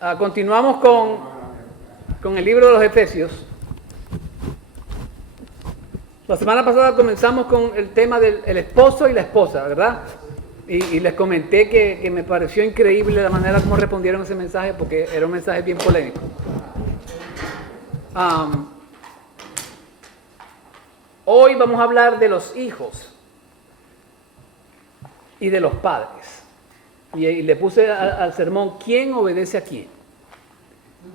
Continuamos con el libro de los Efesios. La semana pasada comenzamos con el tema del esposo y la esposa, ¿verdad? Y les comenté que me pareció increíble la manera como respondieron ese mensaje, porque era un mensaje bien polémico. Hoy vamos a hablar de los hijos y de los padres. Y le puse al sermón, ¿quién obedece a quién?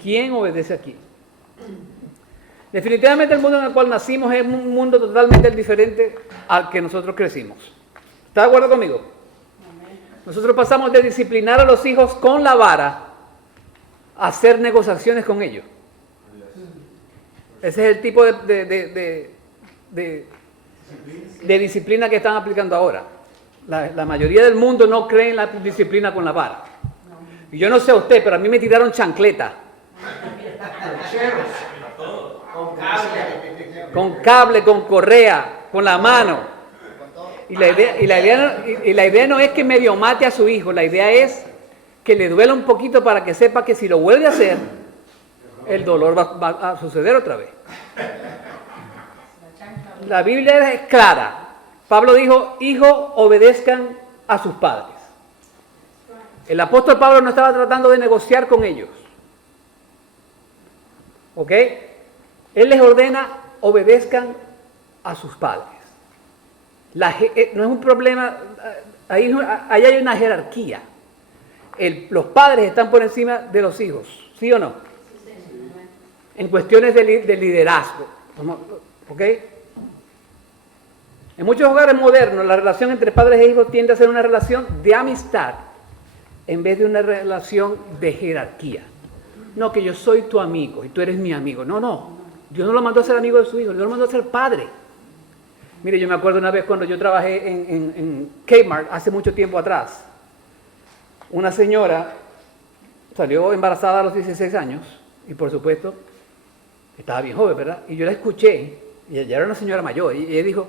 ¿Quién obedece a quién? Definitivamente el mundo en el cual nacimos es un mundo totalmente diferente al que nosotros crecimos. ¿Está de acuerdo conmigo? Nosotros pasamos de disciplinar a los hijos con la vara a hacer negociaciones con ellos. Ese es el tipo de disciplina que están aplicando ahora. La mayoría del mundo no cree en la disciplina con la vara. Y yo no sé a usted, pero a mí me tiraron chancleta. Con cable, con correa, con la mano. Y la idea no es que medio mate a su hijo, la idea es que le duela un poquito para que sepa que si lo vuelve a hacer, el dolor va a suceder otra vez. La Biblia es clara. Pablo dijo, hijos, obedezcan a sus padres. El apóstol Pablo no estaba tratando de negociar con ellos. ¿Ok? Él les ordena, obedezcan a sus padres. No es un problema, ahí hay una jerarquía. Los padres están por encima de los hijos, ¿sí o no? En cuestiones de liderazgo. ¿Ok? En muchos hogares modernos, la relación entre padres e hijos tiende a ser una relación de amistad en vez de una relación de jerarquía. No, que yo soy tu amigo y tú eres mi amigo. No. Dios no lo mandó a ser amigo de su hijo, Dios lo mandó a ser padre. Mire, yo me acuerdo una vez cuando yo trabajé en Kmart hace mucho tiempo atrás. Una señora salió embarazada a los 16 años y por supuesto estaba bien joven, ¿verdad? Y yo la escuché, y ella era una señora mayor, y ella dijo,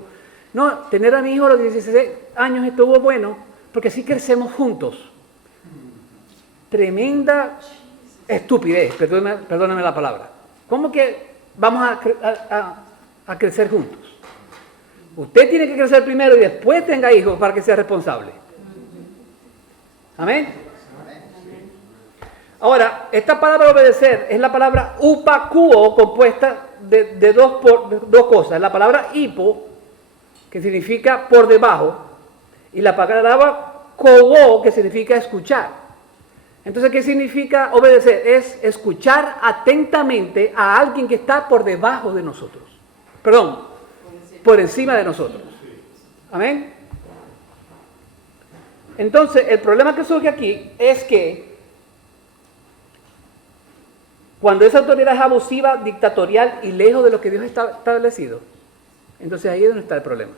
no, tener a mi hijo a los 16 años estuvo bueno porque así crecemos juntos. Tremenda estupidez, perdóname la palabra. ¿Cómo que vamos a crecer juntos? Usted tiene que crecer primero y después tenga hijos para que sea responsable. Amén. Ahora, esta palabra obedecer es la palabra upakuo, compuesta de dos cosas. La palabra hipo, que significa por debajo, y la palabra kowo, que significa escuchar. Entonces, ¿qué significa obedecer? Es escuchar atentamente a alguien que está por debajo de nosotros. Perdón, por encima de nosotros. Amén. Entonces, el problema que surge aquí es que cuando esa autoridad es abusiva, dictatorial y lejos de lo que Dios está establecido, entonces ahí es donde está el problema.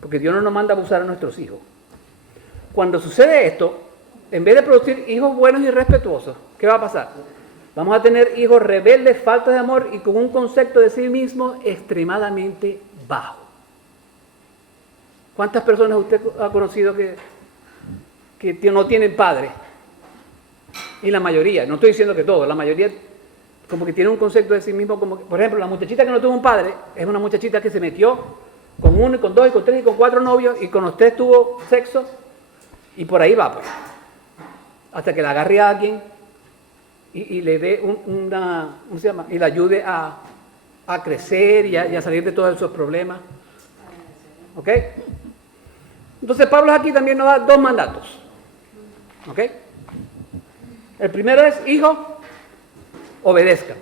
Porque Dios no nos manda a abusar a nuestros hijos. Cuando sucede esto, en vez de producir hijos buenos y respetuosos, ¿qué va a pasar? Vamos a tener hijos rebeldes, faltos de amor y con un concepto de sí mismo extremadamente bajo. ¿Cuántas personas usted ha conocido que no tienen padre? Y la mayoría, no estoy diciendo que todos, la mayoría como que tiene un concepto de sí mismo, como que, por ejemplo, la muchachita que no tuvo un padre es una muchachita que se metió con uno, y con dos, y con tres, y con cuatro novios, y con los tres tuvo sexo, y por ahí va, pues. Hasta que la agarre a alguien y le dé ¿cómo se llama? Y le ayude a crecer y a salir de todos esos problemas. ¿Ok? Entonces Pablo aquí también nos da dos mandatos. ¿Ok? El primero es, hijo, obedezcan.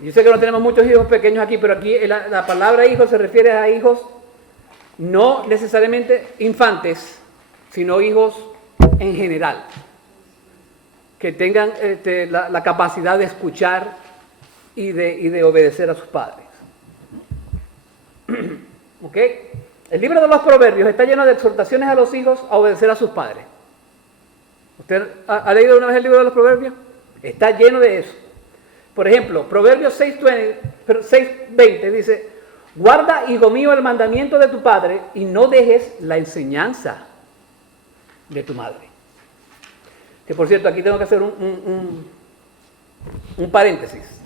Yo sé que no tenemos muchos hijos pequeños aquí, pero aquí la palabra hijo se refiere a hijos no necesariamente infantes, sino hijos en general, que tengan la capacidad de escuchar y de obedecer a sus padres. ¿Ok? El libro de los Proverbios está lleno de exhortaciones a los hijos a obedecer a sus padres. ¿Usted ha leído una vez el libro de los Proverbios? Está lleno de eso. Por ejemplo, Proverbios 6:20 dice, guarda, hijo mío, el mandamiento de tu padre y no dejes la enseñanza de tu madre. Que por cierto, aquí tengo que hacer un paréntesis.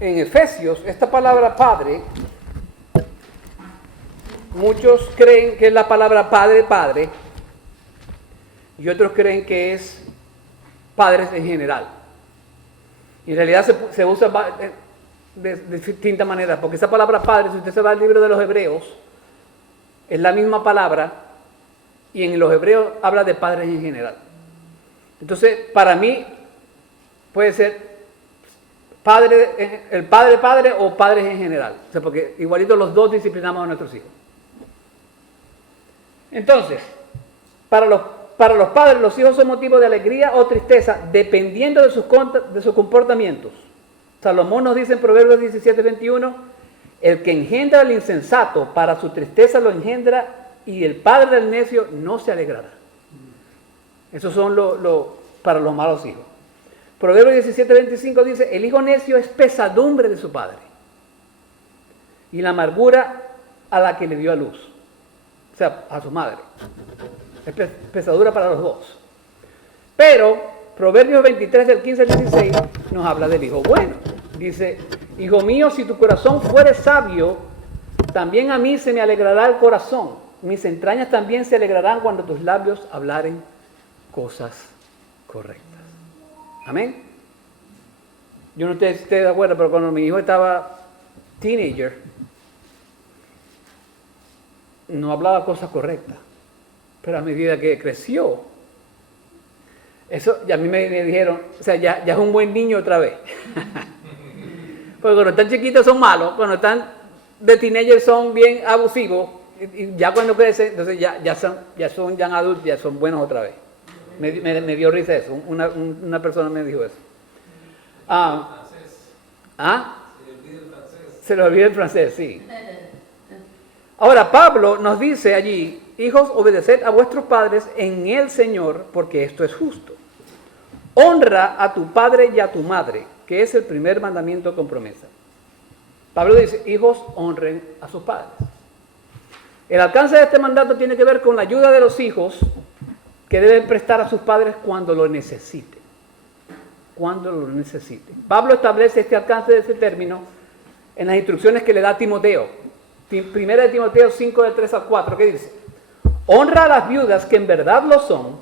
En Efesios, esta palabra padre, muchos creen que es la palabra padre, padre, y otros creen que es padres en general. Y en realidad se usa de distintas maneras, porque esa palabra padre, si usted se va al libro de los Hebreos, es la misma palabra, y en los Hebreos habla de padres en general. Entonces, para mí, puede ser el padre o padres en general. O sea, porque igualito los dos disciplinamos a nuestros hijos. Entonces, para los padres, los hijos son motivo de alegría o tristeza, dependiendo de sus comportamientos. Salomón nos dice en Proverbios 17:21, el que engendra al insensato, para su tristeza lo engendra, y el padre del necio no se alegrará. Esos son para los malos hijos. Proverbios 17:25 dice, el hijo necio es pesadumbre de su padre, y la amargura a la que le dio a luz, o sea, a su madre. Es pesadura para los dos. Pero Proverbios 23 del 15 al 16 nos habla del hijo bueno. Dice, hijo mío, si tu corazón fuere sabio, también a mí se me alegrará el corazón. Mis entrañas también se alegrarán cuando tus labios hablaren cosas correctas. Amén. Yo no estoy de acuerdo, pero cuando mi hijo estaba teenager, no hablaba cosas correctas. Pero a medida que creció, eso ya a mí me dijeron, o sea, ya es un buen niño otra vez. Porque cuando están chiquitos son malos, cuando están de teenager son bien abusivos, y ya cuando crecen, entonces ya son adultos, ya son buenos otra vez. Me dio risa eso, una persona me dijo eso. Se le olvida el francés, sí. Ahora, Pablo nos dice allí, hijos, obedeced a vuestros padres en el Señor, porque esto es justo. Honra a tu padre y a tu madre, que es el primer mandamiento con promesa. Pablo dice, hijos, honren a sus padres. El alcance de este mandato tiene que ver con la ayuda de los hijos que deben prestar a sus padres cuando lo necesiten. Cuando lo necesiten. Pablo establece este alcance de este término en las instrucciones que le da a Timoteo. Primera de Timoteo 5, del 3 al 4, ¿qué dice? Honra a las viudas que en verdad lo son,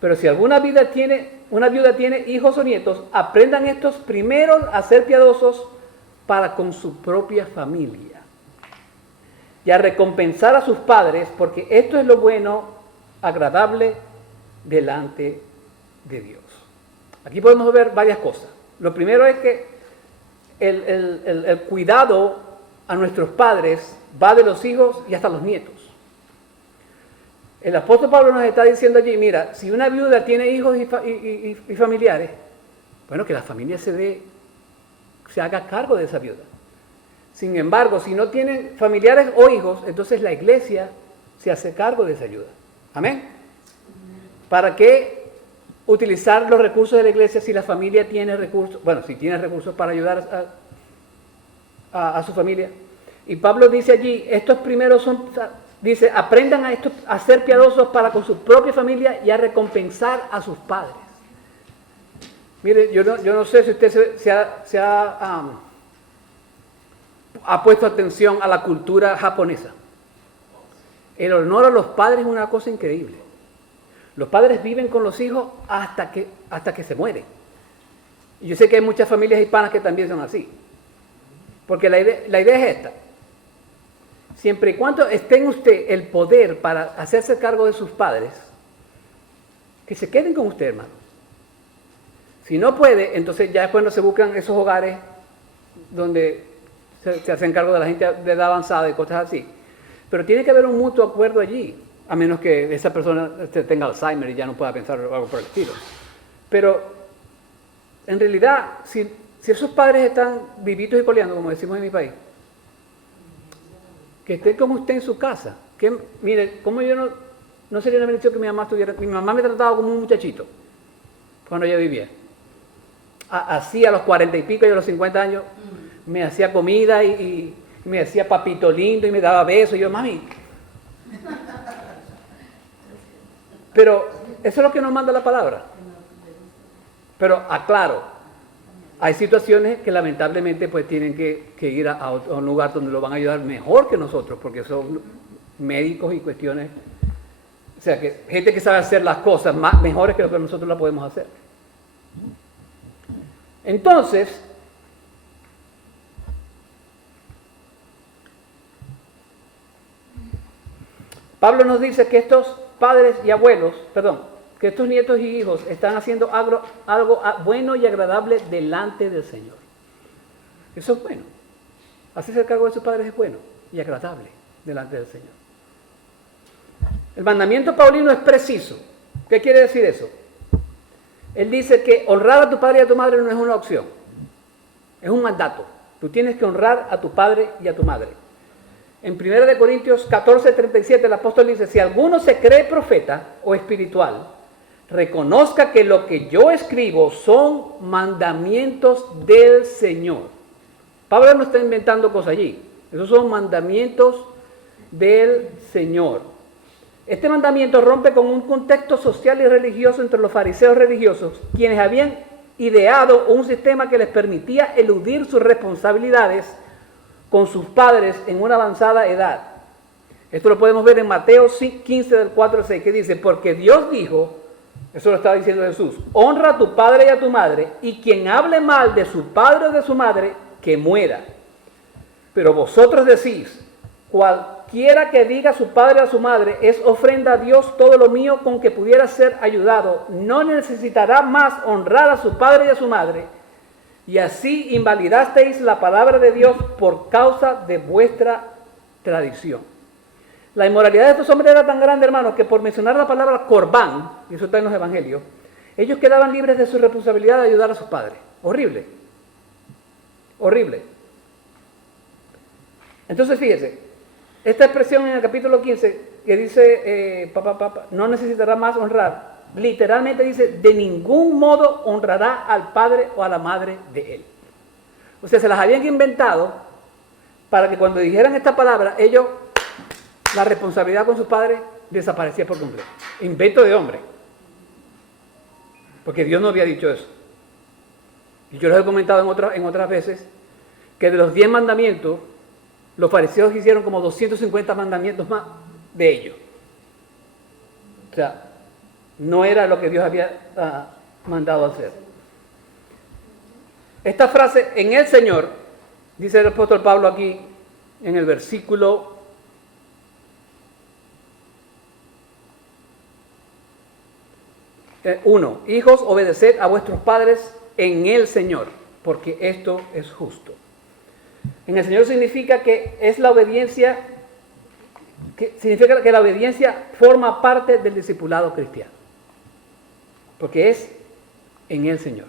pero si una viuda tiene hijos o nietos, aprendan estos primeros a ser piadosos para con su propia familia y a recompensar a sus padres, porque esto es lo bueno, agradable delante de Dios. Aquí podemos ver varias cosas. Lo primero es que el cuidado a nuestros padres va de los hijos y hasta los nietos. El apóstol Pablo nos está diciendo allí, mira, si una viuda tiene hijos y familiares, bueno, que la familia se haga cargo de esa viuda. Sin embargo, si no tienen familiares o hijos, entonces la iglesia se hace cargo de esa ayuda. Amén. ¿Para qué utilizar los recursos de la iglesia si la familia tiene recursos? Bueno, si tiene recursos para ayudar a su familia. Y Pablo dice allí, estos primeros dice, aprendan a ser piadosos para con su propia familia y a recompensar a sus padres. Mire, yo no sé si usted ha puesto atención a la cultura japonesa. El honor a los padres es una cosa increíble. Los padres viven con los hijos hasta que se mueren. Y yo sé que hay muchas familias hispanas que también son así. Porque la idea es esta. Siempre y cuando esté en usted el poder para hacerse cargo de sus padres, que se queden con usted, hermano. Si no puede, entonces ya es cuando se buscan esos hogares donde se hacen cargo de la gente de edad avanzada y cosas así. Pero tiene que haber un mutuo acuerdo allí, a menos que esa persona tenga Alzheimer y ya no pueda pensar algo por el estilo. Pero, en realidad, si esos padres están vivitos y coleando, como decimos en mi país, que esté como usted en su casa. Mire, como yo no sería una bendición que mi mamá estuviera. Mi mamá me trataba como un muchachito cuando yo vivía. Así a los 40 y pico y a los 50 años me hacía comida y me hacía papito lindo y me daba besos. Y yo, mami. Pero eso es lo que nos manda la palabra. Pero aclaro, hay situaciones que lamentablemente pues tienen que ir a un lugar donde lo van a ayudar mejor que nosotros, porque son médicos y cuestiones, o sea, que gente que sabe hacer las cosas mejores que lo que nosotros la podemos hacer. Entonces, Pablo nos dice que estos padres y abuelos, que estos nietos y hijos están haciendo algo bueno y agradable delante del Señor. Eso es bueno. Hacerse cargo de sus padres es bueno y agradable delante del Señor. El mandamiento paulino es preciso. ¿Qué quiere decir eso? Él dice que honrar a tu padre y a tu madre no es una opción, es un mandato. Tú tienes que honrar a tu padre y a tu madre. En 1 Corintios 14:37 el apóstol dice, si alguno se cree profeta o espiritual, reconozca que lo que yo escribo son mandamientos del Señor. Pablo no está inventando cosas allí, esos son mandamientos del Señor. Este mandamiento rompe con un contexto social y religioso entre los fariseos religiosos, quienes habían ideado un sistema que les permitía eludir sus responsabilidades con sus padres en una avanzada edad. Esto lo podemos ver en Mateo 15 del 4 al 6, que dice, porque Dios dijo, eso lo estaba diciendo Jesús, honra a tu padre y a tu madre, y quien hable mal de su padre o de su madre, que muera. Pero vosotros decís, cualquiera que diga a su padre o a su madre, es ofrenda a Dios todo lo mío con que pudiera ser ayudado, no necesitará más honrar a su padre y a su madre, y así invalidasteis la palabra de Dios por causa de vuestra tradición. La inmoralidad de estos hombres era tan grande, hermanos, que por mencionar la palabra corbán, y eso está en los evangelios, ellos quedaban libres de su responsabilidad de ayudar a sus padres. Horrible. Horrible. Entonces, fíjese, esta expresión en el capítulo 15, que dice, no necesitará más honrar, literalmente dice, de ningún modo honrará al padre o a la madre de él. O sea, se las habían inventado para que cuando dijeran esta palabra, ellos, la responsabilidad con sus padres desaparecía por completo. Invento de hombre. Porque Dios no había dicho eso. Y yo les he comentado en otras veces que de los 10 mandamientos, los fariseos hicieron como 250 mandamientos más de ellos. O sea, no era lo que Dios había mandado hacer. Esta frase, en el Señor, dice el apóstol Pablo aquí, en el versículo 1, hijos, obedeced a vuestros padres en el Señor, porque esto es justo. En el Señor significa que es la obediencia, significa que la obediencia forma parte del discipulado cristiano. Porque es en el Señor.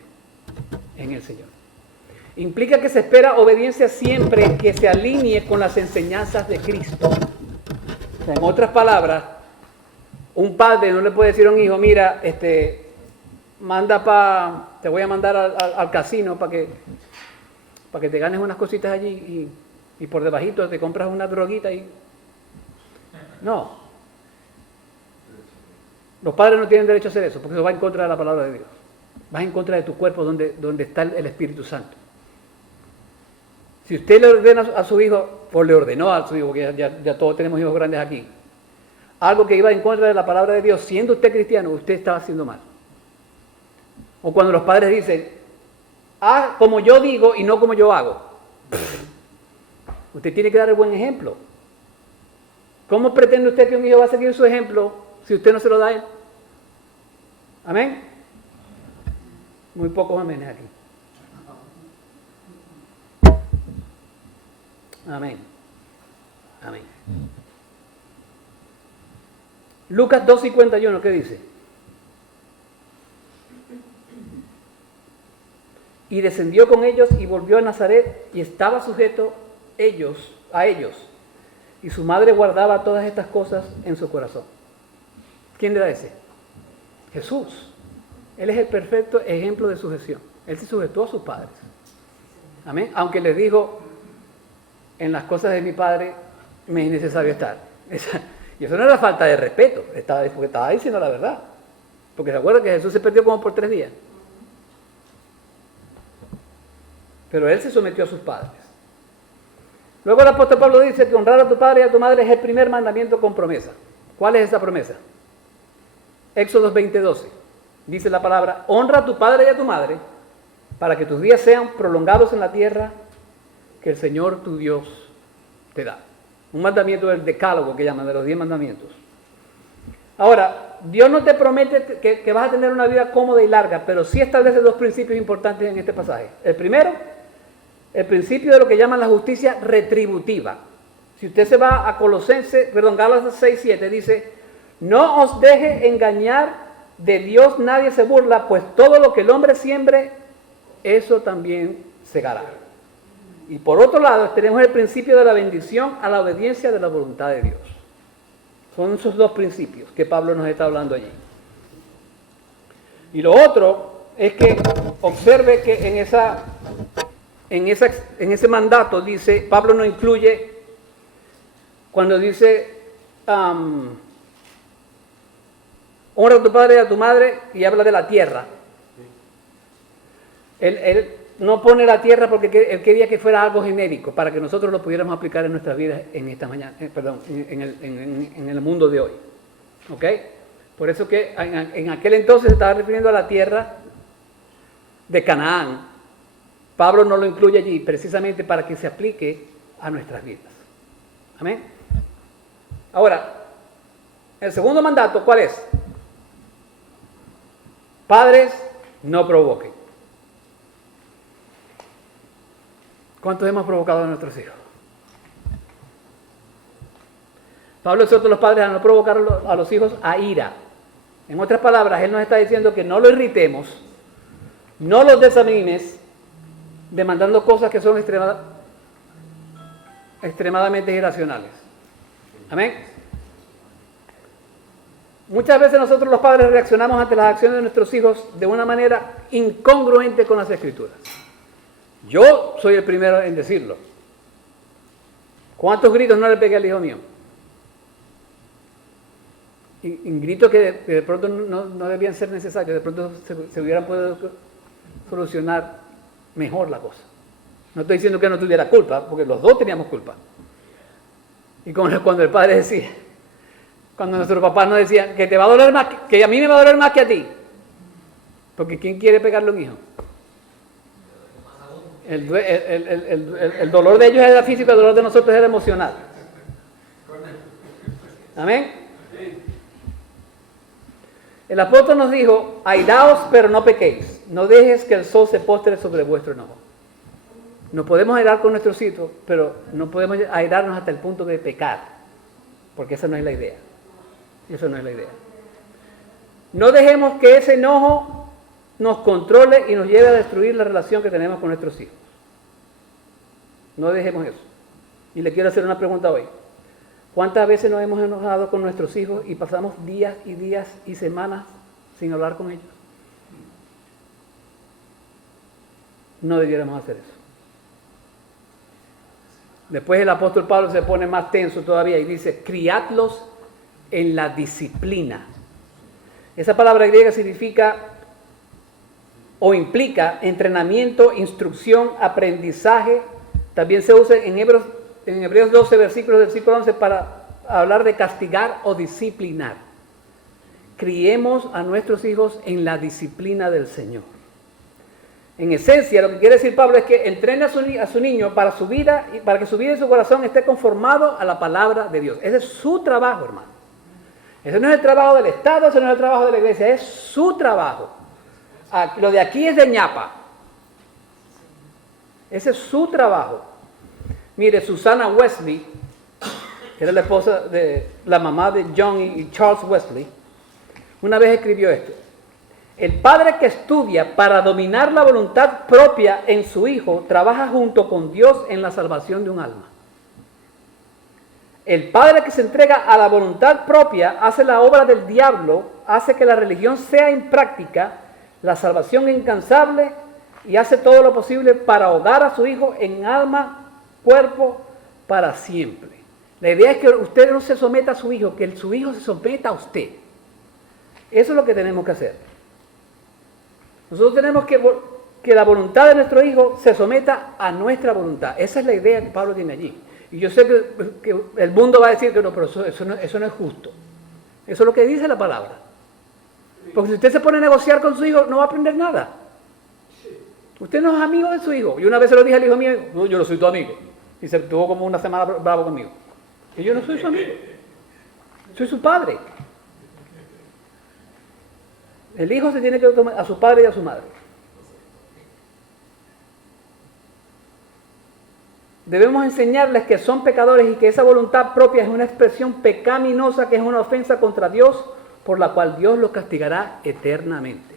En el Señor. Implica que se espera obediencia siempre que se alinee con las enseñanzas de Cristo. O sea, en otras palabras, un padre no le puede decir a un hijo, mira, te voy a mandar al casino para que te ganes unas cositas allí y por debajito te compras una droguita y... No. Los padres no tienen derecho a hacer eso, porque eso va en contra de la palabra de Dios. Va en contra de tu cuerpo donde está el Espíritu Santo. Si usted le ordena a su hijo, o le ordenó a su hijo, porque ya todos tenemos hijos grandes aquí, algo que iba en contra de la palabra de Dios, siendo usted cristiano, usted estaba haciendo mal. O cuando los padres dicen, haz como yo digo y no como yo hago. Usted tiene que dar el buen ejemplo. ¿Cómo pretende usted que un hijo va a seguir su ejemplo si usted no se lo da a él? ¿Amén? Muy pocos amenes aquí. Amén. Amén. Lucas 2:51, ¿qué dice? Y descendió con ellos y volvió a Nazaret y estaba sujeto a ellos. Y su madre guardaba todas estas cosas en su corazón. ¿Quién era ese? Jesús. Él es el perfecto ejemplo de sujeción. Él se sujetó a sus padres. Amén. Aunque les dijo, en las cosas de mi padre me es necesario estar. Y eso no era falta de respeto, porque estaba diciendo la verdad. Porque se acuerda que Jesús se perdió como por 3 días. Pero él se sometió a sus padres. Luego el apóstol Pablo dice que honrar a tu padre y a tu madre es el primer mandamiento con promesa. ¿Cuál es esa promesa? Éxodo 20:12. Dice la palabra, honra a tu padre y a tu madre para que tus días sean prolongados en la tierra que el Señor tu Dios te da. Un mandamiento del decálogo que llaman, de los 10 mandamientos. Ahora, Dios no te promete que vas a tener una vida cómoda y larga, pero sí establece 2 principios importantes en este pasaje. El primero, el principio de lo que llaman la justicia retributiva. Si usted se va a Gálatas 6:7, dice, no os deje engañar, de Dios nadie se burla, pues todo lo que el hombre siembre, eso también segará. Y por otro lado, tenemos el principio de la bendición a la obediencia de la voluntad de Dios. Son esos 2 principios que Pablo nos está hablando allí. Y lo otro es que observe que en ese mandato dice, Pablo no incluye, cuando dice, honra a tu padre y a tu madre, y habla de la tierra. Él no pone la tierra porque él quería que fuera algo genérico, para que nosotros lo pudiéramos aplicar en nuestras vidas en esta mañana, en el mundo de hoy. ¿Ok? Por eso que en aquel entonces se estaba refiriendo a la tierra de Canaán. Pablo no lo incluye allí precisamente para que se aplique a nuestras vidas. Amén. Ahora, el segundo mandato, ¿cuál es? Padres, no provoquen. ¿Cuántos hemos provocado a nuestros hijos? Pablo exhorta a los padres a no provocar a los hijos a ira. En otras palabras, él nos está diciendo que no lo irritemos, no los desanimes, demandando cosas que son extremadamente irracionales. Amén. Muchas veces nosotros los padres reaccionamos ante las acciones de nuestros hijos de una manera incongruente con las Escrituras. Yo soy el primero en decirlo. ¿Cuántos gritos no le pegué al hijo mío? Y gritos que de pronto no debían ser necesarios, de pronto se hubieran podido solucionar mejor la cosa. No estoy diciendo que no tuviera culpa, porque los 2 teníamos culpa. Y cuando el padre decía, cuando nuestros papás nos decían que te va a doler más, que a mí me va a doler más que a ti. Porque ¿quién quiere pegarle a un hijo? El dolor de ellos era físico, el dolor de nosotros era emocional. Amén. El apóstol nos dijo, airaos pero no pequéis, no dejes que el sol se postre sobre vuestro enojo. Nos podemos airar con nuestros hijos, pero no podemos airarnos hasta el punto de pecar, porque esa no es la idea. Eso no es la idea. No dejemos que ese enojo nos controle y nos lleve a destruir la relación que tenemos con nuestros hijos. No dejemos eso. Y le quiero hacer una pregunta hoy. ¿Cuántas veces nos hemos enojado con nuestros hijos y pasamos días y días y semanas sin hablar con ellos? No debiéramos hacer eso. Después el apóstol Pablo se pone más tenso todavía y dice, criadlos en la disciplina. Esa palabra griega significa o implica entrenamiento, instrucción, aprendizaje. También se usa en Hebreos 12, versículo 11, para hablar de castigar o disciplinar. Criemos a nuestros hijos en la disciplina del Señor. En esencia, lo que quiere decir Pablo es que entrene a su niño para su vida y para que su vida y su corazón esté conformado a la palabra de Dios. Ese es su trabajo, hermano. Ese no es el trabajo del Estado, ese no es el trabajo de la iglesia, es su trabajo. Lo de aquí es de ñapa. Ese es su trabajo. Mire, Susana Wesley, que era la esposa de la mamá de John y Charles Wesley, una vez escribió esto. El padre que estudia para dominar la voluntad propia en su hijo trabaja junto con Dios en la salvación de un alma. El padre que se entrega a la voluntad propia hace la obra del diablo, hace que la religión sea impráctica, la salvación incansable, y hace todo lo posible para ahogar a su hijo en alma, cuerpo, para siempre. La idea es que usted no se someta a su hijo, que su hijo se someta a usted. Eso es lo que tenemos que hacer. Nosotros tenemos que la voluntad de nuestro hijo se someta a nuestra voluntad. Esa es la idea que Pablo tiene allí. Y yo sé que el mundo va a decir que no, pero eso no es justo. Eso es lo que dice la palabra. Porque si usted se pone a negociar con su hijo, no va a aprender nada. Usted no es amigo de su hijo. Y una vez se lo dije al hijo mío, no, yo no soy tu amigo. Y se tuvo como una semana bravo conmigo. Y yo no soy su amigo. Soy su padre. El hijo se tiene que tomar a su padre y a su madre. Debemos enseñarles que son pecadores y que esa voluntad propia es una expresión pecaminosa, que es una ofensa contra Dios, por la cual Dios los castigará eternamente.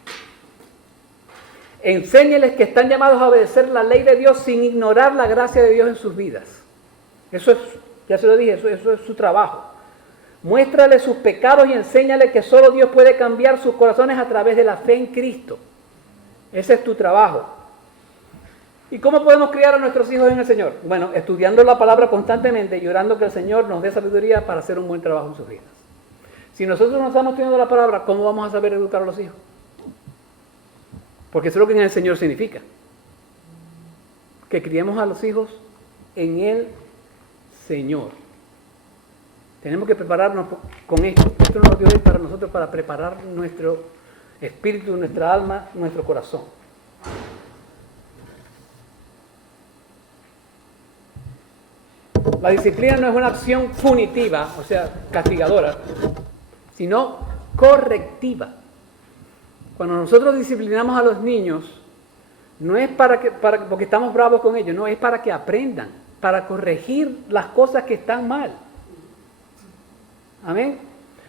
Enséñeles que están llamados a obedecer la ley de Dios sin ignorar la gracia de Dios en sus vidas. Eso es, ya se lo dije, eso es su trabajo. Muéstrale sus pecados y enséñale que solo Dios puede cambiar sus corazones a través de la fe en Cristo. Ese es tu trabajo. ¿Y cómo podemos criar a nuestros hijos en el Señor? Bueno, estudiando la palabra constantemente y orando que el Señor nos dé sabiduría para hacer un buen trabajo en sus vidas. Si nosotros no estamos estudiando la palabra, ¿cómo vamos a saber educar a los hijos? Porque eso es lo que en el Señor significa. Que criemos a los hijos en el Señor. Tenemos que prepararnos con esto. Esto nos lo dio Él para nosotros, para preparar nuestro espíritu, nuestra alma, nuestro corazón. La disciplina no es una acción punitiva, o sea, castigadora, sino correctiva. Cuando nosotros disciplinamos a los niños, no es porque estamos bravos con ellos, no, es para que aprendan, para corregir las cosas que están mal. Amén.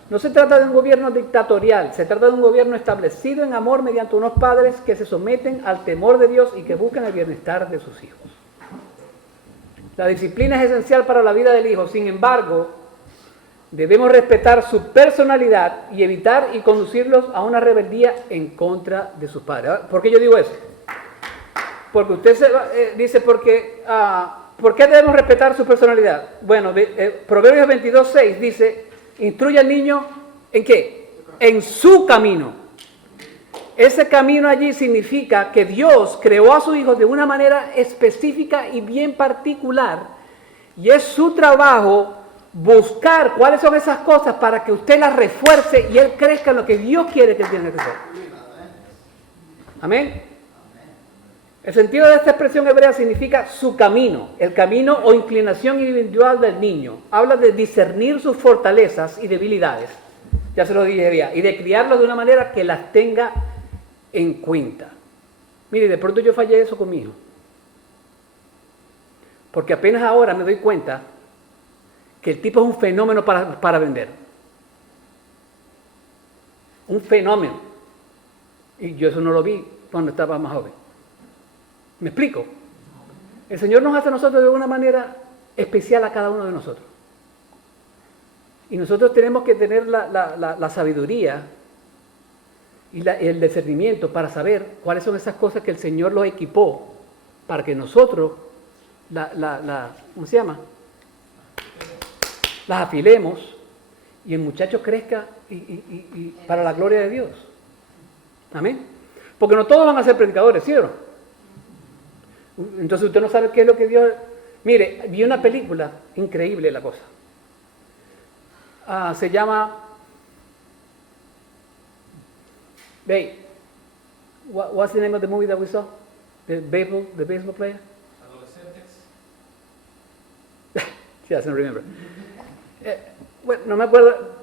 No se trata de un gobierno dictatorial, se trata de un gobierno establecido en amor mediante unos padres que se someten al temor de Dios y que buscan el bienestar de sus hijos. La disciplina es esencial para la vida del hijo, sin embargo, debemos respetar su personalidad y evitar y conducirlos a una rebeldía en contra de sus padres. ¿Por qué yo digo eso? Porque usted dice, ¿por qué debemos respetar su personalidad? Bueno, Proverbios 22:6 dice, instruye al niño, ¿en qué? En su camino. Ese camino allí significa que Dios creó a sus hijos de una manera específica y bien particular, y es su trabajo buscar cuáles son esas cosas para que usted las refuerce y él crezca en lo que Dios quiere que tiene que ser. Amén. El sentido de esta expresión hebrea significa su camino, el camino o inclinación individual del niño. Habla de discernir sus fortalezas y debilidades, ya se lo dije ya, y de criarlos de una manera que las tenga en cuenta. Mire, de pronto yo fallé eso con mi hijo, porque apenas ahora me doy cuenta que el tipo es un fenómeno para vender. Un fenómeno. Y yo eso no lo vi cuando estaba más joven. ¿Me explico? El Señor nos hace a nosotros de una manera especial a cada uno de nosotros. Y nosotros tenemos que tener la sabiduría y el discernimiento para saber cuáles son esas cosas que el Señor los equipó para que nosotros ¿cómo se llama? Las afilemos y el muchacho crezca y para la gloria de Dios. Amén. Porque no todos van a ser predicadores, ¿sí o no? Entonces usted no sabe qué es lo que Dios... Mire, vi una película increíble la cosa. Se llama... Hey, what's the name of the movie that we saw? The baseball player? Adolescentes. She doesn't remember. Bueno, no me acuerdo.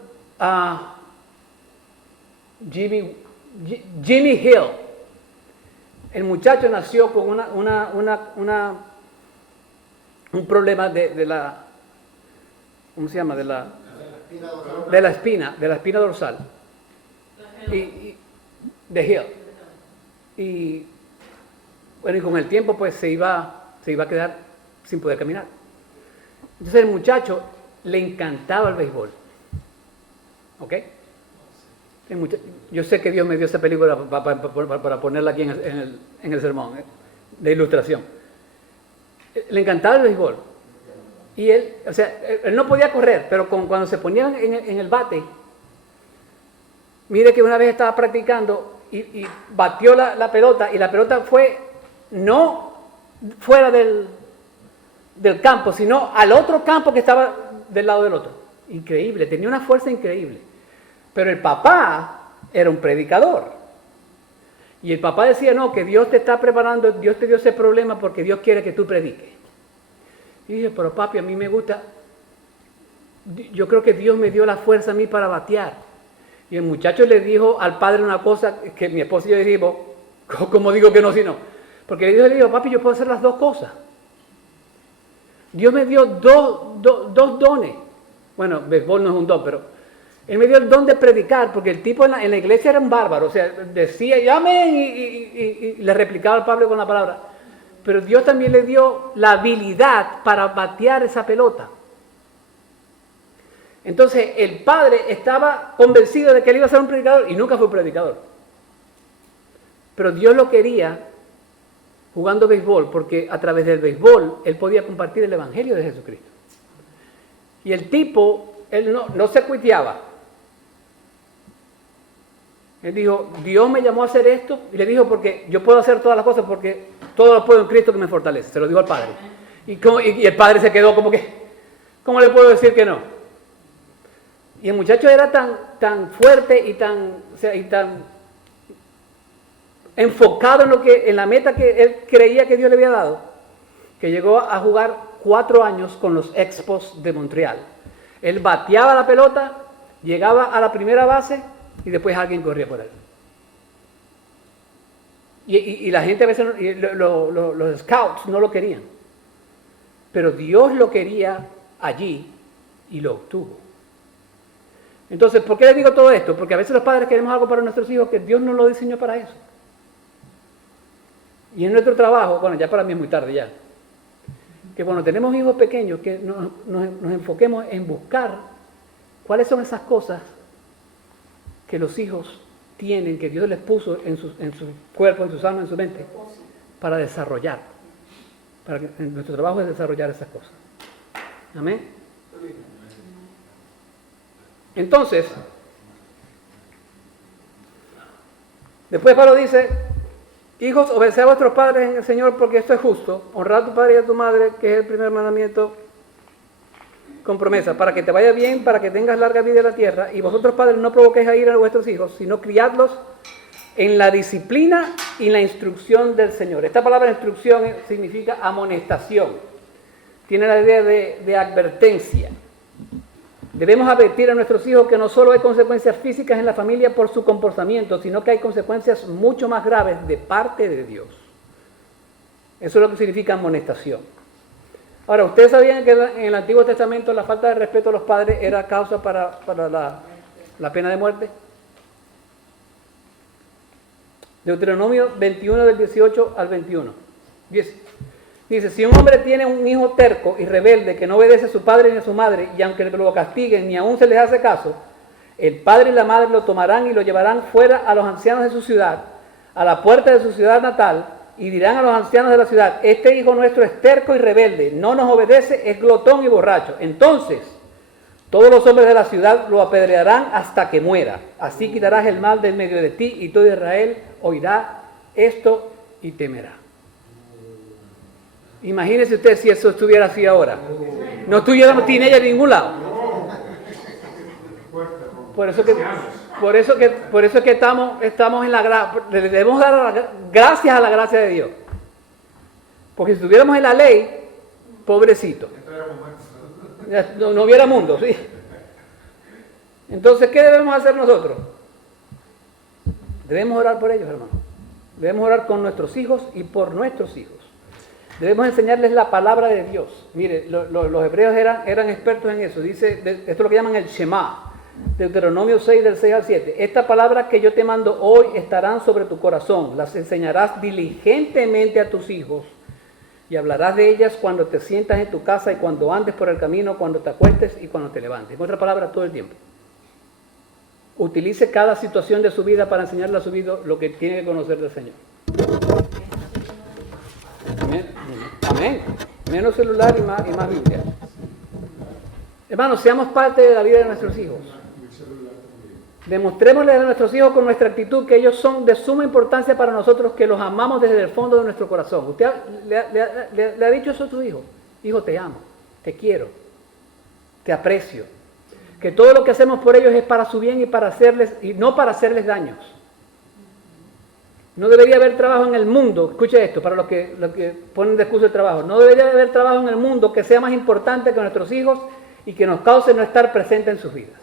Jimmy Hill. El muchacho nació con un problema de la, ¿cómo se llama? De la espina dorsal. De Hill. Y bueno, y con el tiempo pues se iba a quedar sin poder caminar. Entonces el muchacho le encantaba el béisbol. ¿Ok? Yo sé que Dios me dio esa película para ponerla aquí en el sermón, de ilustración. Le encantaba el béisbol. Y él, o sea, él no podía correr, pero cuando se ponía en el bate, mire que una vez estaba practicando y batió la pelota, y la pelota fue no fuera del campo, sino al otro campo que estaba del lado del otro. Increíble, tenía una fuerza increíble. Pero el papá era un predicador. Y el papá decía, no, que Dios te está preparando, Dios te dio ese problema porque Dios quiere que tú prediques. Y dije, pero papi, a mí me gusta, yo creo que Dios me dio la fuerza a mí para batear. Y el muchacho le dijo al padre una cosa que mi esposa y yo dijimos, como digo que no, si no. Porque le dijo, papi, yo puedo hacer las dos cosas. Dios me dio dos dones. Bueno, béisbol no es un don, pero Él me dio el don de predicar, porque el tipo en la iglesia era un bárbaro. O sea, decía, llamen, y le replicaba al Pablo con la palabra. Pero Dios también le dio la habilidad para batear esa pelota. Entonces, el padre estaba convencido de que él iba a ser un predicador y nunca fue predicador. Pero Dios lo quería jugando béisbol, porque a través del béisbol él podía compartir el evangelio de Jesucristo. Y el tipo, él no se cuiteaba. Él dijo, Dios me llamó a hacer esto, y le dijo, porque yo puedo hacer todas las cosas, porque todo lo puedo en Cristo que me fortalece. Se lo dijo al padre. Y el padre se quedó como que, ¿cómo le puedo decir que no? Y el muchacho era tan fuerte y tan enfocado en la meta que él creía que Dios le había dado, que llegó a jugar 4 años con los Expos de Montreal. Él bateaba la pelota, llegaba a la primera base y después alguien corría por él. Y la gente a veces, los scouts no lo querían, pero Dios lo quería allí y lo obtuvo. Entonces, ¿por qué les digo todo esto? Porque a veces los padres queremos algo para nuestros hijos que Dios no lo diseñó para eso. Y en nuestro trabajo, bueno, ya para mí es muy tarde ya, que cuando tenemos hijos pequeños, que nos enfoquemos en buscar cuáles son esas cosas que los hijos tienen, que Dios les puso en su cuerpo, en sus almas, en su mente, para desarrollar. Para que nuestro trabajo es desarrollar esas cosas. Amén. Entonces, después Pablo dice, hijos, obedeced a vuestros padres en el Señor porque esto es justo. Honrar a tu padre y a tu madre, que es el primer mandamiento con promesa, para que te vaya bien, para que tengas larga vida en la tierra. Y vosotros, padres, no provoquéis a ir a vuestros hijos, sino criadlos en la disciplina y la instrucción del Señor. Esta palabra instrucción significa amonestación. Tiene la idea de advertencia. Debemos advertir a nuestros hijos que no solo hay consecuencias físicas en la familia por su comportamiento, sino que hay consecuencias mucho más graves de parte de Dios. Eso es lo que significa amonestación. Ahora, ¿ustedes sabían que en el Antiguo Testamento la falta de respeto a los padres era causa para la pena de muerte? Deuteronomio 21 del 18 al 21. Dice, si un hombre tiene un hijo terco y rebelde que no obedece a su padre ni a su madre, y aunque lo castiguen ni aún se les hace caso, el padre y la madre lo tomarán y lo llevarán fuera a los ancianos de su ciudad, a la puerta de su ciudad natal, y dirán a los ancianos de la ciudad, este hijo nuestro es terco y rebelde, no nos obedece, es glotón y borracho. Entonces, todos los hombres de la ciudad lo apedrearán hasta que muera. Así quitarás el mal del medio de ti, y todo Israel oirá esto y temerá. Imagínese usted si eso estuviera así ahora. No estuviéramos teenagers en ningún lado. Por eso que estamos en la gracia. Le debemos dar gracias a la gracia de Dios. Porque si estuviéramos en la ley, pobrecito. No hubiera mundo, ¿sí? Entonces, ¿qué debemos hacer nosotros? Debemos orar por ellos, hermanos. Debemos orar con nuestros hijos y por nuestros hijos. Debemos enseñarles la palabra de Dios. Mire, los hebreos eran expertos en eso. Dice, esto es lo que llaman el Shema. Deuteronomio 6, del 6 al 7. Esta palabra que yo te mando hoy estarán sobre tu corazón. Las enseñarás diligentemente a tus hijos y hablarás de ellas cuando te sientas en tu casa y cuando andes por el camino, cuando te acuestes y cuando te levantes. En otra palabra, todo el tiempo. Utilice cada situación de su vida para enseñarle a su vida lo que tiene que conocer del Señor. Amén. Amén. Menos celular y más Biblia. Hermanos, seamos parte de la vida de nuestros hijos. Demostrémosle a nuestros hijos con nuestra actitud que ellos son de suma importancia para nosotros, que los amamos desde el fondo de nuestro corazón. ¿Usted le ha dicho eso a su hijo? Hijo, te amo, te quiero, te aprecio. Que todo lo que hacemos por ellos es para su bien y no para hacerles daños. No debería haber trabajo en el mundo, escuche esto, para los que ponen de excusa el trabajo, no debería haber trabajo en el mundo que sea más importante que nuestros hijos y que nos cause no estar presente en sus vidas.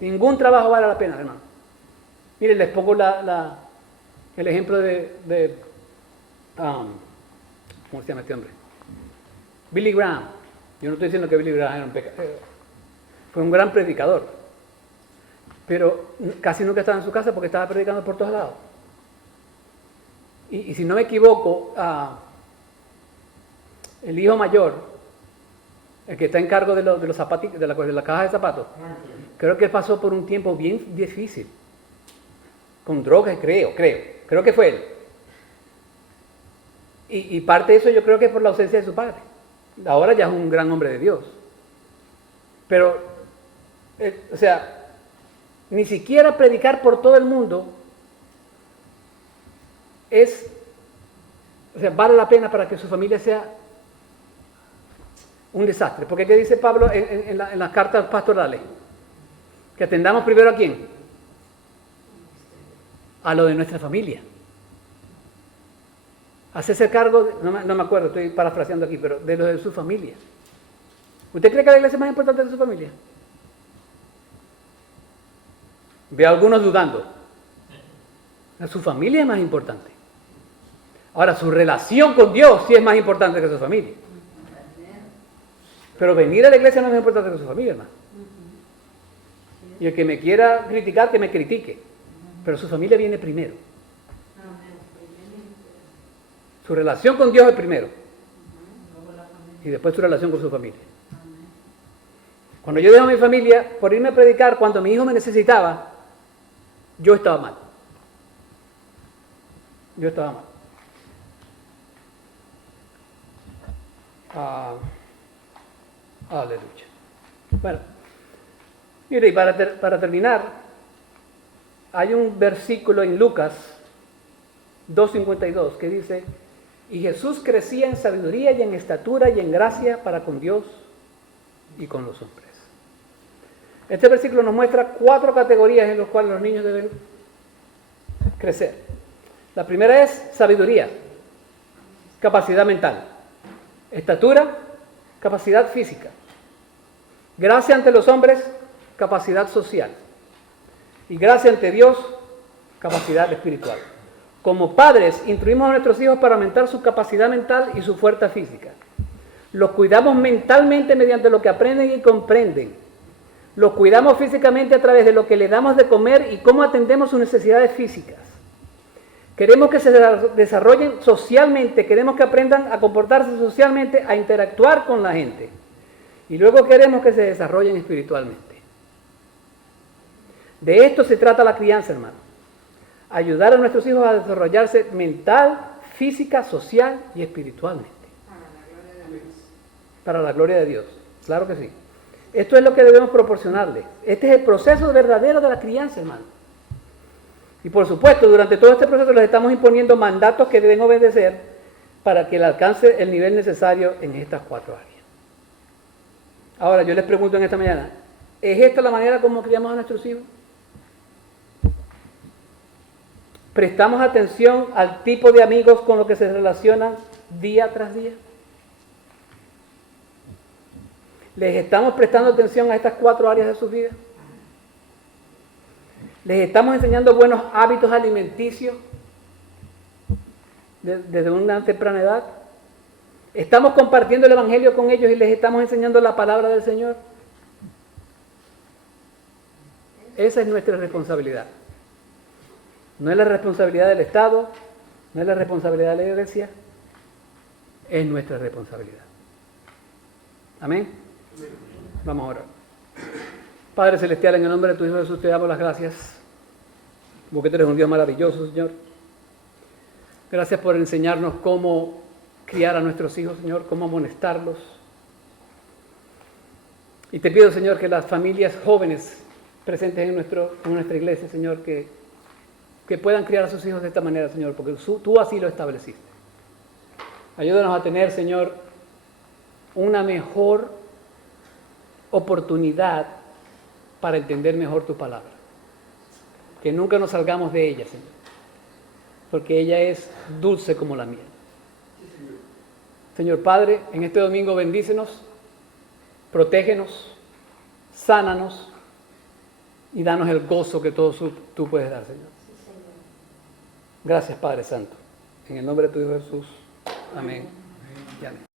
Ningún trabajo vale la pena, hermano. Miren, les pongo el ejemplo de ¿cómo se llama este hombre? Billy Graham. Yo no estoy diciendo que Billy Graham era un pecador. Fue un gran predicador. Pero casi nunca estaba en su casa porque estaba predicando por todos lados. Y si no me equivoco, el hijo mayor, el que está en cargo de los zapatos, de la caja de zapatos, creo que pasó por un tiempo bien difícil. Con drogas, creo que fue él. Y parte de eso yo creo que es por la ausencia de su padre. Ahora ya es un gran hombre de Dios. Pero, o sea, ni siquiera predicar por todo el mundo vale la pena para que su familia sea un desastre. Porque ¿qué dice Pablo en las cartas pastorales? Que atendamos primero ¿a quién? A lo de nuestra familia. Hacerse cargo, no me acuerdo, estoy parafraseando aquí, pero de lo de su familia. ¿Usted cree que la iglesia es más importante que su familia? Veo a algunos dudando. Su familia es más importante. Ahora, su relación con Dios sí es más importante que su familia. Pero venir a la iglesia no es más importante que su familia, hermano. Y el que me quiera criticar, que me critique. Pero su familia viene primero. Su relación con Dios es primero. Y después su relación con su familia. Cuando yo dejo a mi familia por irme a predicar, cuando mi hijo me necesitaba, yo estaba mal. Yo estaba mal. Aleluya. Bueno, mire, y para terminar, hay un versículo en Lucas 2:52 que dice: y Jesús crecía en sabiduría y en estatura y en gracia para con Dios y con los hombres. Este versículo nos muestra 4 categorías en las cuales los niños deben crecer. La primera es sabiduría, capacidad mental. Estatura, capacidad física. Gracia ante los hombres, capacidad social. Y gracia ante Dios, capacidad espiritual. Como padres, instruimos a nuestros hijos para aumentar su capacidad mental y su fuerza física. Los cuidamos mentalmente mediante lo que aprenden y comprenden. Los cuidamos físicamente a través de lo que le damos de comer y cómo atendemos sus necesidades físicas. Queremos que se desarrollen socialmente, queremos que aprendan a comportarse socialmente, a interactuar con la gente. Y luego queremos que se desarrollen espiritualmente. De esto se trata la crianza, hermano. Ayudar a nuestros hijos a desarrollarse mental, física, social y espiritualmente. Para la gloria de Dios. Claro que sí. Esto es lo que debemos proporcionarles. Este es el proceso verdadero de la crianza, hermano. Y por supuesto, durante todo este proceso les estamos imponiendo mandatos que deben obedecer para que él alcance el nivel necesario en estas 4 áreas. Ahora, yo les pregunto en esta mañana, ¿es esta la manera como criamos a nuestros hijos? ¿Prestamos atención al tipo de amigos con los que se relacionan día tras día? ¿Les estamos prestando atención a estas 4 áreas de su vida? ¿Les estamos enseñando buenos hábitos alimenticios desde una temprana edad? ¿Estamos compartiendo el Evangelio con ellos y les estamos enseñando la palabra del Señor? Esa es nuestra responsabilidad. No es la responsabilidad del Estado, no es la responsabilidad de la Iglesia, es nuestra responsabilidad. Amén. Vamos a orar. Padre Celestial, en el nombre de tu Hijo Jesús te damos las gracias, porque tú eres un Dios maravilloso, Señor. Gracias por enseñarnos cómo criar a nuestros hijos, Señor, cómo amonestarlos. Y te pido, Señor, que las familias jóvenes presentes en nuestra iglesia, Señor, que puedan criar a sus hijos de esta manera, Señor, porque tú así lo estableciste. Ayúdanos a tener, Señor, una mejor oportunidad para entender mejor tu palabra. Que nunca nos salgamos de ella, Señor, porque ella es dulce como la miel. Señor Padre, en este domingo bendícenos, protégenos, sánanos y danos el gozo que todo tú puedes dar, Señor. Gracias, Padre Santo. En el nombre de tu Hijo Jesús. Amén. Y amén.